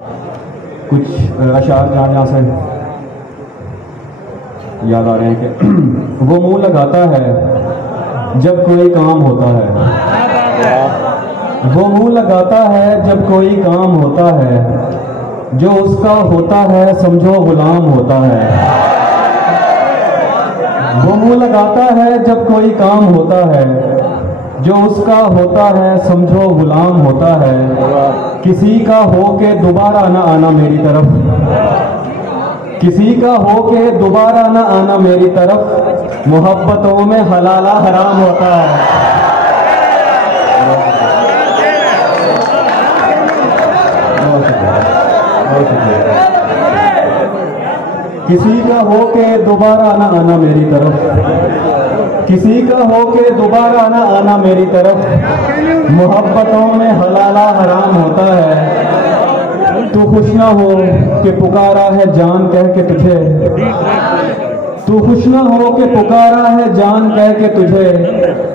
कुछ अशार जहाँ से याद आ रहे हैं कि वो मुंह लगाता है जब कोई काम होता है, वो मुंह लगाता है जब कोई काम होता है, जो उसका होता है समझो गुलाम होता है। वो मुंह लगाता है जब कोई काम होता है, जो उसका होता है समझो गुलाम होता है। किसी का हो के दोबारा ना आना मेरी तरफ, किसी का हो के दोबारा ना आना मेरी तरफ, मोहब्बतों में हलाला हराम होता है। किसी का हो के दोबारा ना आना मेरी तरफ, किसी का हो के दोबारा ना आना मेरी तरफ, मोहब्बतों में हलाला हराम होता है। तू खुश ना हो कि पुकारा है जान कह के तुझे, तू खुश ना हो कि पुकारा है जान कह के तुझे,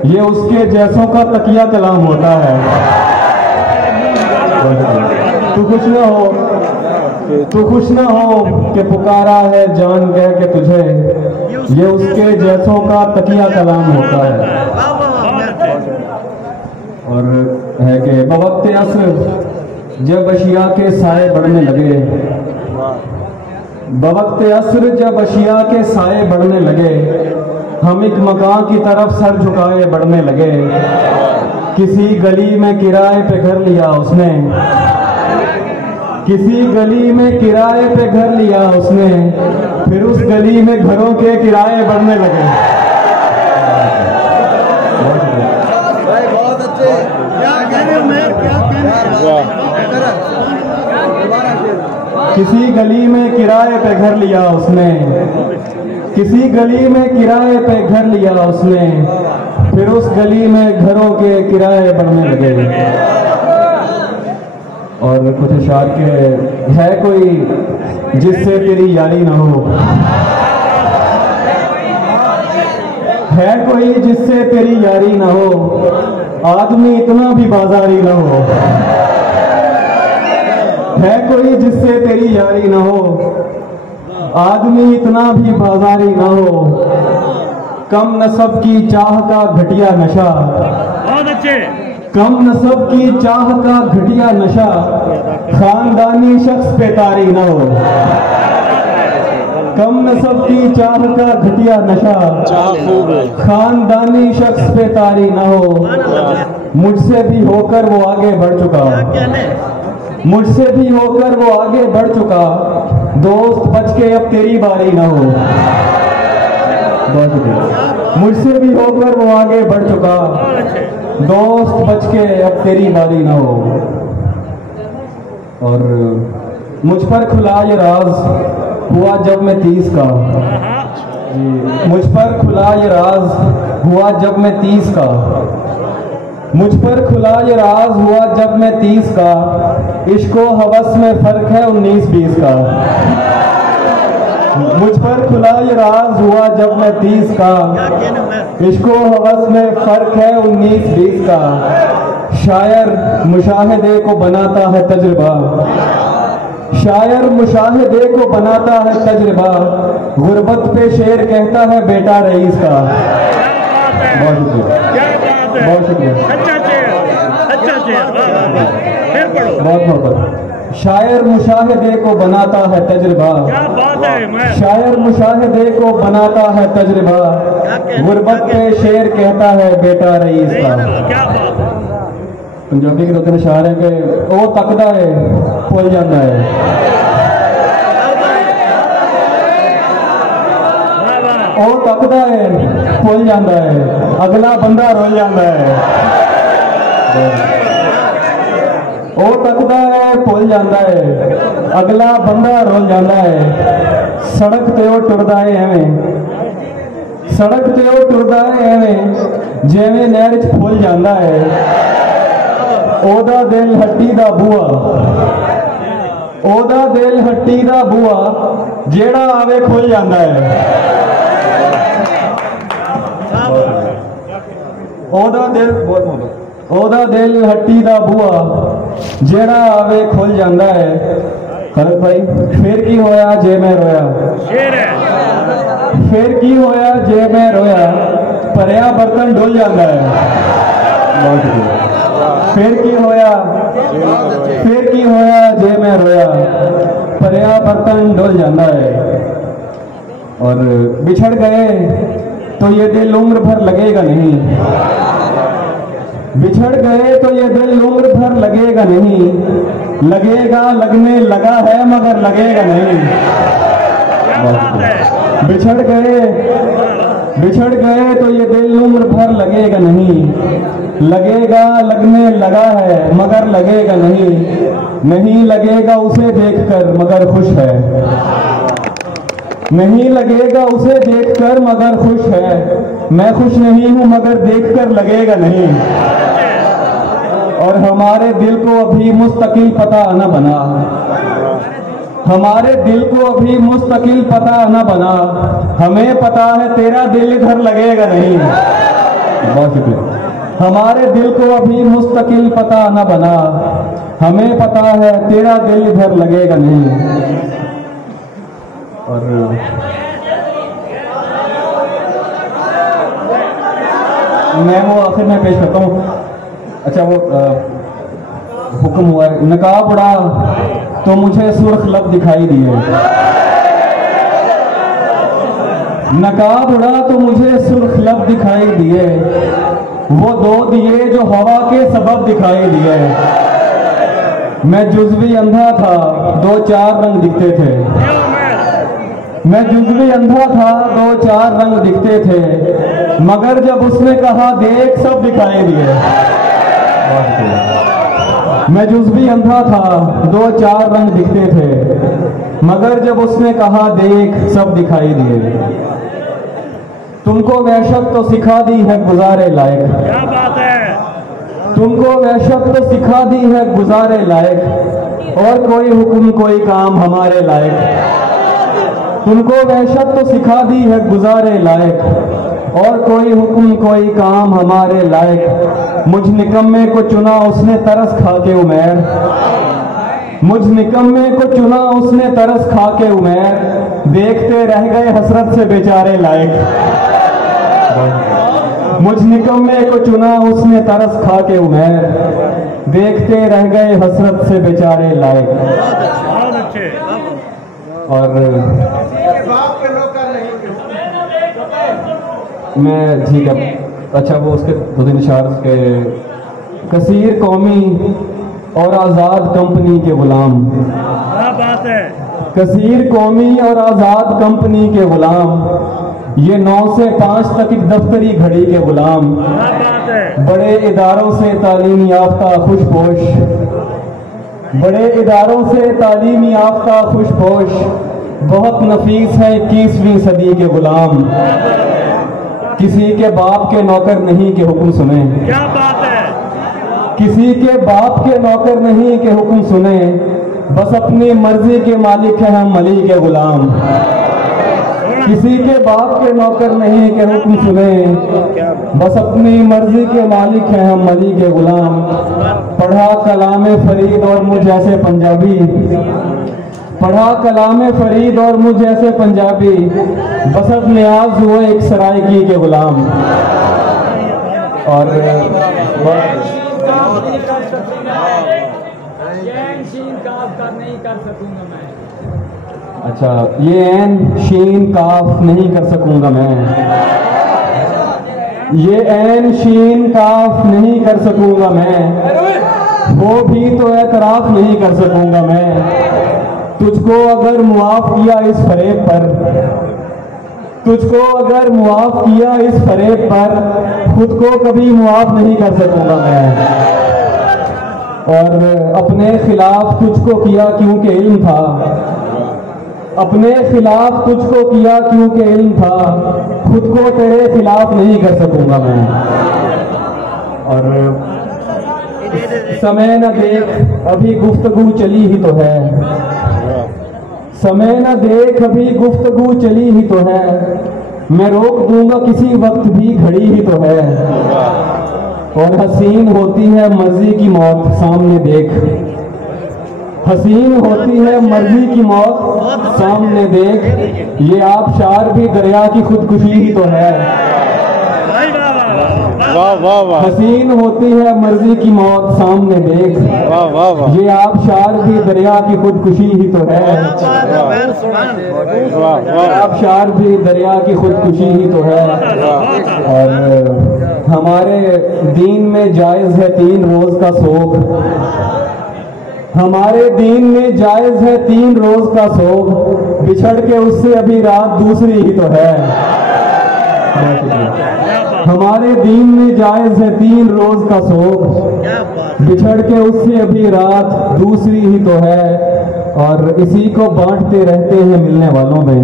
ये उसके जैसों का तकिया कलाम होता है। तू खुश ना हो, तू खुश ना हो कि पुकारा है जान कह के तुझे, ये उसके जैसों का तकिया कलाम होता है। और है कि बवक्ते असर जब अशिया के साए बढ़ने लगे, बवक्ते असर जब अशिया के साए बढ़ने लगे, हम एक मकान की तरफ सर झुकाए बढ़ने लगे। किसी गली में किराए पे घर लिया उसने, किसी गली में किराए पे घर लिया उसने, फिर उस गली में घरों के किराए बढ़ने लगे। बहुत अच्छे, क्या कह रहे हो मैं, क्या कह रहे हो? किसी गली में किराए पे घर लिया उसने, किसी गली में किराए पे घर लिया उसने, फिर उस गली में घरों के किराए बढ़ने लगे। और कुछ अशार के है कोई जिससे तेरी यारी ना हो, है कोई जिससे तेरी यारी ना हो, आदमी इतना भी बाजारी ना हो। है कोई जिससे तेरी यारी ना हो, आदमी इतना भी बाजारी ना हो। कम नस्ब की चाह का घटिया नशा, बहुत अच्छे, कम नस्ब की चाह का घटिया नशा, खानदानी शख्स पे तारी ना हो। कम नस्ब की चाह का घटिया नशा, खानदानी शख्स पे तारी ना हो। मुझसे भी होकर वो आगे बढ़ चुका, मुझसे भी होकर वो आगे बढ़ चुका, दोस्त बच के अब तेरी बारी ना हो। मुझसे भी होकर वो आगे बढ़ चुका, दोस्त बच के अब तेरी बारी ना हो। और मुझ पर खुला ये राज हुआ जब मैं 30 का, मुझ पर खुला ये राज हुआ जब मैं 30 का, मुझ पर खुला ये राज हुआ जब मैं 30 का, इश्को हवस में फर्क है 19-20 का। मुझ पर खुला ये राज हुआ जब मैं 30 का, इश्को हवस में फर्क है 19-20 का। शायर मुशाहिदे को बनाता है तजुर्बा, शायर मुशाहिदे को बनाता है तजुर्बा, गुर्बत पे शेर कहता है बेटा रईस का। बहुत शुक्रिया, बहुत शुक्रिया, बहुत मोहब्बत। शायर मुशाहिदे को बनाता है तजुर्बा, शायर मुशाहिदे को बनाता है तजुर्बा, गुर्बत पे शेर कहता है बेटा रईस का। पंजाबी के 2-3 अशार है कि वो तकदा है भुल जाता है, वो तकदा है भुल जाता है, अगला बंदा रुल जाता है। वो तकदा है भुल जाता है, अगला बंदा रुल जाता है। सड़क ते वो टुरदा है एवें, सड़क ते वो टुरदा है एवें जिवें नहर च फुल जाता है। ओदा दिल हट्टी दा बुआ, ओदा दिल हट्टी दा बुआ, जेड़ा आवे खुल जाता है। ओदा दिल, बहुत मोहब्बत, ओदा दिल हट्टी दा बुआ, जेड़ा आवे खुल जाता है। भरत भाई फिर की होया जे मैं रोया, शेर है। फिर की होया जे मैं रोया, भरिया बर्तन डुल जाता है। फिर की होया जे मैं रोया, भरिया बर्तन डुल जाता है। और बिछड़ गए तो ये दिल उम्र भर लगेगा नहीं, बिछड़ गए तो ये दिल उम्र भर लगेगा नहीं, लगेगा लगने लगा है मगर लगेगा नहीं। बिछड़ गए तो ये दिल उम्र भर लगेगा नहीं, लगेगा लगने लगा है मगर लगेगा नहीं, नहीं लगेगा उसे देखकर मगर खुश है, नहीं लगेगा उसे देखकर मगर खुश है, मैं खुश नहीं हूं मगर देखकर लगेगा नहीं। और हमारे दिल को अभी मुस्तकिल पता न बना, हमारे दिल को अभी मुस्तकिल पता न बना, हमें पता है तेरा दिल इधर लगेगा नहीं। बहुत शुक्रिया। हमारे दिल को अभी मुस्तकिल पता न बना, हमें पता है तेरा दिल इधर लगेगा नहीं। और मैं वो आखिर में पेश करता हूँ। अच्छा वो हुक्म हुआ है, नकाब उड़ा तो मुझे सुर्ख लब दिखाई दिए, नकाब उड़ा तो मुझे सुर्ख लब दिखाई दिए, वो दो दिए जो हवा के सबब दिखाई दिए। मैं जुज़वी अंधा था, दो चार रंग दिखते थे, मैं जुज़वी अंधा था, दो चार रंग दिखते थे, मगर जब उसने कहा देख सब दिखाई दिए। मैं जुज़वी अंधा था, दो चार रंग दिखते थे, मगर जब उसने कहा देख सब दिखाई दिए। तुमको वहशत तो सिखा दी है गुजारे लायक, क्या बात है। तुमको वहशत तो सिखा दी है गुजारे लायक, और कोई हुक्म कोई काम हमारे लायक। तुमको वहशत तो सिखा दी है गुजारे लायक, और कोई हुक्म कोई काम हमारे लायक। मुझ निकम्मे को चुना उसने तरस खा के उमैर, मुझ निकम्मे को चुना उसने तरस खा के उमैर, देखते रह गए हसरत से बेचारे लायक। मुझ निकम्मे को चुना उसने तरस खा के उमैर, देखते रह गए हसरत से बेचारे लायक। बहुत अच्छे। और मैं ठीक है, अच्छा वो उसके दो तीन इशार के कसीर कौमी और आज़ाद कंपनी के गुलाम, क्या बात है। कसीर कौमी और आज़ाद कंपनी के गुलाम, ये 9 से 5 तक एक दफ्तरी घड़ी के गुलाम, क्या बात है। बड़े इदारों से तालीम याफ्ता खुशपोश, बड़े इदारों से तालीम याफ्ता खुशपोश, बहुत नफीस है 21वीं सदी के गुलाम, किसी के बाप के नौकर नहीं के हुक्म सुने, क्या बात है। किसी के बाप के नौकर नहीं के हुक्म सुने, बस अपनी मर्जी के मालिक है हम अली के गुलाम। किसी के बाप के नौकर नहीं के हुक्म सुने, बस अपनी मर्जी के मालिक है हम अली के गुलाम। पढ़ा कलामे फरीद और मुझ जैसे पंजाबी, पढ़ा कलामे फरीद और मुझ जैसे पंजाबी, बसत न्याज हुए एक सरायकी के गुलाम। और नहीं कर सकूंगा मैं, अच्छा ये ऐन शीन काफ नहीं कर सकूंगा मैं, ये ऐन शीन काफ नहीं कर सकूंगा मैं, वो भी तो एतराफ नहीं कर सकूंगा मैं। तुझको अगर मुआफ किया इस फरेब पर, तुझको अगर मुआफ किया इस फरेब पर, खुद को कभी मुआफ नहीं कर सकूंगा मैं। और अपने खिलाफ तुझको किया क्योंकि इल्म था, अपने खिलाफ तुझको किया क्योंकि इल्म था, खुद को तेरे खिलाफ नहीं कर सकूंगा मैं। और समय न देख अभी गुफ्तगू चली ही तो है, समय न देख अभी गुफ्तगू चली ही तो है, मैं रोक दूंगा किसी वक्त भी घड़ी ही तो है। और हसीन होती है मर्जी की मौत सामने देख, हसीन होती है मर्जी की मौत सामने देख, ये आबशार भी दरिया की खुदकुशी ही तो है। भाई वाह वाह वाह वाह वाह वाह हसीन होती है मर्जी की मौत सामने देख, वाह वाह वाह ये आबशार भी दरिया की खुदकुशी ही तो है। वाह वाह आबशार भी दरिया की खुदकुशी ही तो है। और हमारे दीन में जायज़ है 3 रोज का सोग, हमारे दीन में जायज़ है 3 रोज का सोग, बिछड़ के उससे अभी रात दूसरी ही तो है। हमारे दीन में जायज़ है 3 रोज का सोग, बिछड़ के उससे अभी रात दूसरी ही तो है। और इसी को बांटते रहते हैं मिलने वालों में,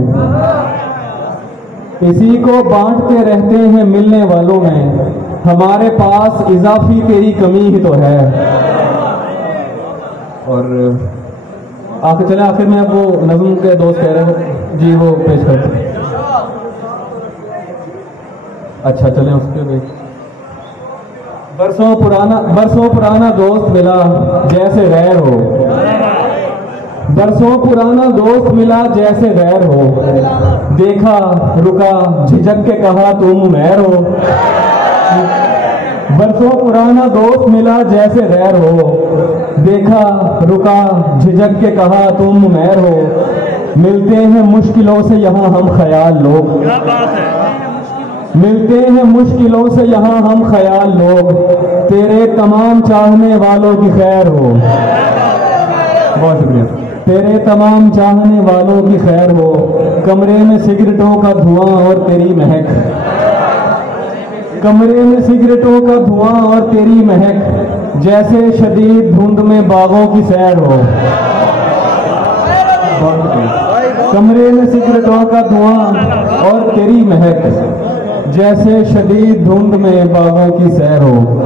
इसी को बांटते रहते हैं मिलने वालों में, हमारे पास इजाफी तेरी कमी ही तो है। और आखिर चले, आखिर में वो नज़्म के दोस्त कह रहे हो जी, वो पेश करते। अच्छा चलें उसके भी। बरसों पुराना दोस्त मिला जैसे गैर हो, बरसों पुराना दोस्त मिला जैसे गैर हो, देखा रुका झिझक के कहा तुम महर हो। बरसों पुराना दोस्त मिला जैसे गैर हो, देखा रुका झिझक के कहा तुम महर हो। मिलते हैं मुश्किलों से यहाँ हम ख्याल लोग, क्या बात है। मिलते हैं मुश्किलों से यहाँ हम ख्याल लोग, तेरे तमाम चाहने वालों की खैर हो। बहुत शुक्रिया। तेरे तमाम चाहने वालों की खैर हो, कमरे में सिगरेटों का धुआं और तेरी महक, कमरे में सिगरेटों का धुआं और तेरी महक, जैसे शदीद धुंध में बागों की सैर हो। कमरे में सिगरेटों का धुआं और तेरी महक, जैसे शदीद धुंध में बागों की सैर हो।